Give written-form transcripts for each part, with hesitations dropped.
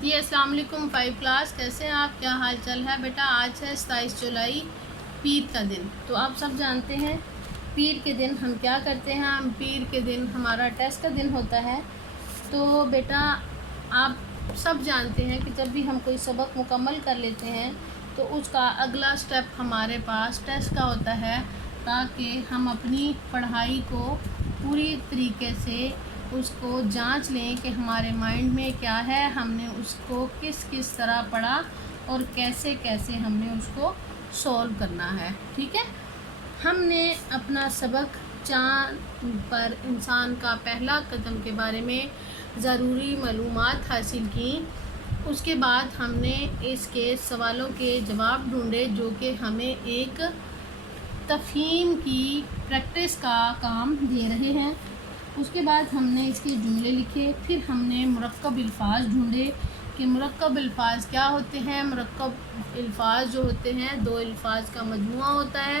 جی السلام علیکم 5 کلاس، کیسے ہیں آپ؟ کیا حال چال ہے بیٹا؟ آج ہے 27 جولائی، پیر کا دن۔ تو آپ سب جانتے ہیں پیر کے دن ہم کیا کرتے ہیں۔ ہم پیر کے دن ہمارا ٹیسٹ کا دن ہوتا ہے۔ تو بیٹا آپ سب جانتے ہیں کہ جب بھی ہم کوئی سبق مکمل کر لیتے ہیں تو اس کا اگلا سٹیپ ہمارے پاس ٹیسٹ کا ہوتا ہے، تاکہ ہم اپنی پڑھائی کو پوری طریقے سے اس کو جانچ لیں کہ ہمارے مائنڈ میں کیا ہے، ہم نے اس کو کس طرح پڑھا اور کیسے ہم نے اس کو سولو کرنا ہے۔ ٹھیک ہے، ہم نے اپنا سبق چاند پر انسان کا پہلا قدم کے بارے میں ضروری معلومات حاصل کی۔ اس کے بعد ہم نے اس کے سوالوں کے جواب ڈھونڈے، جو کہ ہمیں ایک تفہیم کی پریکٹس کا کام دے رہے ہیں۔ اس کے بعد ہم نے اس کے جملے لکھے، پھر ہم نے مرکب الفاظ ڈھونڈے کہ مرکب الفاظ کیا ہوتے ہیں۔ مرکب الفاظ جو ہوتے ہیں دو الفاظ کا مجموعہ ہوتا ہے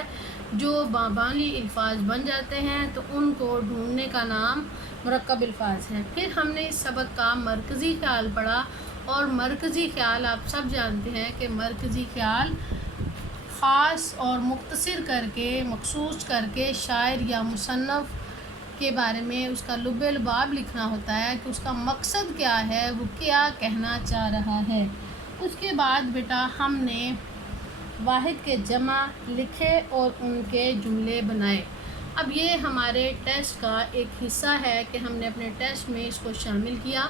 جو بابانی الفاظ بن جاتے ہیں، تو ان کو ڈھونڈنے کا نام مرکب الفاظ ہے۔ پھر ہم نے اس سبق کا مرکزی خیال پڑھا، اور مرکزی خیال آپ سب جانتے ہیں کہ مرکزی خیال خاص اور مختصر کر کے، مخصوص کر کے شاعر یا مصنف کے بارے میں اس کا لب لباب لکھنا ہوتا ہے کہ اس کا مقصد کیا ہے، وہ کیا کہنا چاہ رہا ہے۔ اس کے بعد بیٹا ہم نے واحد کے جمع لکھے اور ان کے جملے بنائے۔ اب یہ ہمارے ٹیسٹ کا ایک حصہ ہے کہ ہم نے اپنے ٹیسٹ میں اس کو شامل کیا۔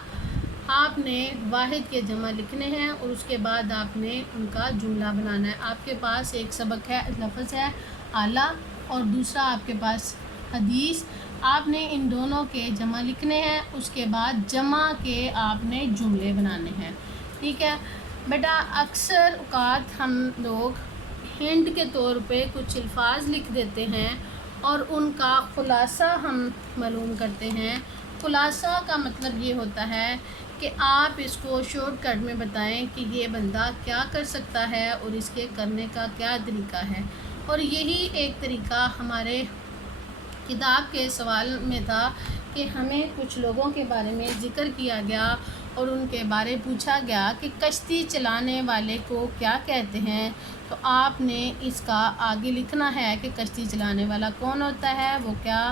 آپ نے واحد کے جمع لکھنے ہیں اور اس کے بعد آپ نے ان کا جملہ بنانا ہے۔ آپ کے پاس ایک سبق ہے، لفظ ہے اعلیٰ، اور دوسرا آپ کے پاس حدیث۔ آپ نے ان دونوں کے جمع لکھنے ہیں، اس کے بعد جمع کے آپ نے جملے بنانے ہیں۔ ٹھیک ہے بیٹا، اکثر اوقات ہم لوگ ہنٹ کے طور پہ کچھ الفاظ لکھ دیتے ہیں اور ان کا خلاصہ ہم معلوم کرتے ہیں۔ خلاصہ کا مطلب یہ ہوتا ہے کہ آپ اس کو شارٹ کٹ میں بتائیں کہ یہ بندہ کیا کر سکتا ہے اور اس کے کرنے کا کیا طریقہ ہے۔ اور یہی ایک طریقہ ہمارے کتاب کے سوال میں تھا کہ ہمیں کچھ لوگوں کے بارے میں ذکر کیا گیا اور ان کے بارے پوچھا گیا کہ کشتی چلانے والے کو کیا کہتے ہیں۔ تو آپ نے اس کا آگے لکھنا ہے کہ کشتی چلانے والا کون ہوتا ہے، وہ کیا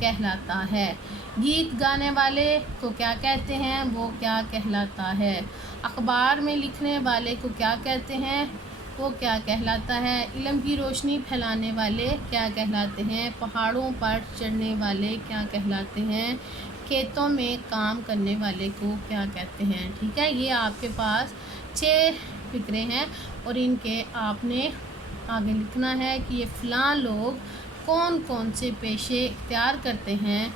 کہلاتا ہے۔ گیت گانے والے کو کیا کہتے ہیں، وہ کیا کہلاتا ہے۔ اخبار میں لکھنے والے کو کیا کہتے ہیں، وہ کیا کہلاتا ہے۔ علم کی روشنی پھیلانے والے کیا کہلاتے ہیں۔ پہاڑوں پر چڑھنے والے کیا کہلاتے ہیں۔ کھیتوں میں کام کرنے والے کو کیا کہتے ہیں۔ ٹھیک ہے، یہ آپ کے پاس 6 فقرے ہیں اور ان کے آپ نے آگے لکھنا ہے کہ یہ فلاں لوگ کون سے پیشے اختیار کرتے ہیں،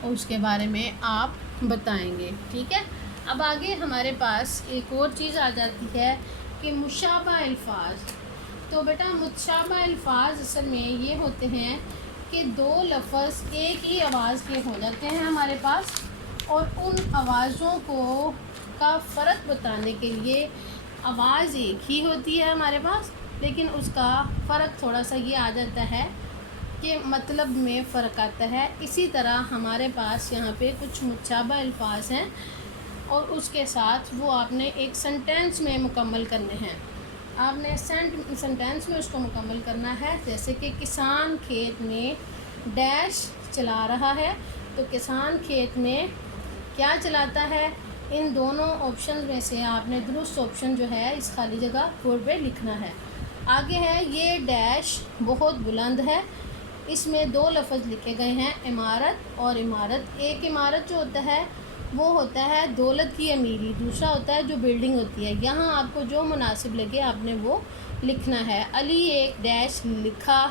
اور اس کے بارے میں آپ بتائیں گے۔ ٹھیک ہے، اب آگے ہمارے پاس ایک اور چیز آ جاتی ہے کہ مشابہ الفاظ۔ تو بیٹا مشابہ الفاظ اصل میں یہ ہوتے ہیں کہ دو لفظ ایک ہی آواز کے ہو جاتے ہیں ہمارے پاس، اور ان آوازوں کو کا فرق بتانے کے لیے آواز ایک ہی ہوتی ہے ہمارے پاس، لیکن اس کا فرق تھوڑا سا یہ آ جاتا ہے کہ مطلب میں فرق آتا ہے۔ اسی طرح ہمارے پاس یہاں پہ کچھ مشابہ الفاظ ہیں اور اس کے ساتھ وہ آپ نے ایک سنٹینس میں مکمل کرنے ہیں۔ آپ نے سنٹینس میں اس کو مکمل کرنا ہے، جیسے کہ کسان کھیت میں ڈیش چلا رہا ہے، تو کسان کھیت میں کیا چلاتا ہے۔ ان دونوں آپشن میں سے آپ نے درست آپشن جو ہے اس خالی جگہ بورڈ پہ لکھنا ہے۔ آگے ہے یہ ڈیش بہت بلند ہے۔ اس میں 2 لفظ لکھے گئے ہیں، عمارت اور عمارت۔ ایک عمارت جو ہوتا ہے وہ ہوتا ہے دولت کی امیری، دوسرا ہوتا ہے جو بلڈنگ ہوتی ہے۔ یہاں آپ کو جو مناسب لگے آپ نے وہ لکھنا ہے۔ علی ایک ڈیش لکھا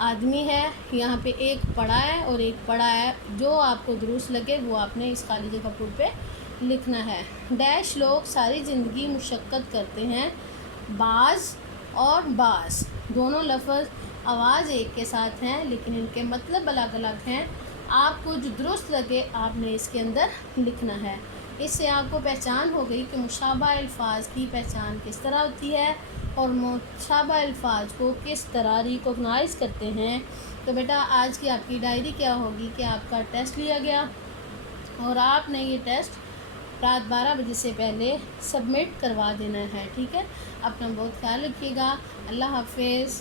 آدمی ہے، یہاں پہ ایک پڑھا ہے اور ایک پڑھا ہے، جو آپ کو درست لگے وہ آپ نے اس خالی جگہ پہ لکھنا ہے۔ ڈیش لوگ ساری زندگی مشقت کرتے ہیں، بعض اور بعض دونوں لفظ آواز ایک کے ساتھ ہیں لیکن ان کے مطلب الگ الگ ہیں۔ آپ کو جو درست لگے آپ نے اس کے اندر لکھنا ہے۔ اس سے آپ کو پہچان ہو گئی کہ مشابہ الفاظ کی پہچان کس طرح ہوتی ہے اور مشابہ الفاظ کو کس طرح ریکوگنائز کرتے ہیں۔ تو بیٹا آج کی آپ کی ڈائری کیا ہوگی کہ آپ کا ٹیسٹ لیا گیا اور آپ نے یہ ٹیسٹ رات 12 بجے سے پہلے سبمٹ کروا دینا ہے، ٹھیک ہے؟ اپنا بہت خیال رکھیے گا، اللہ حافظ۔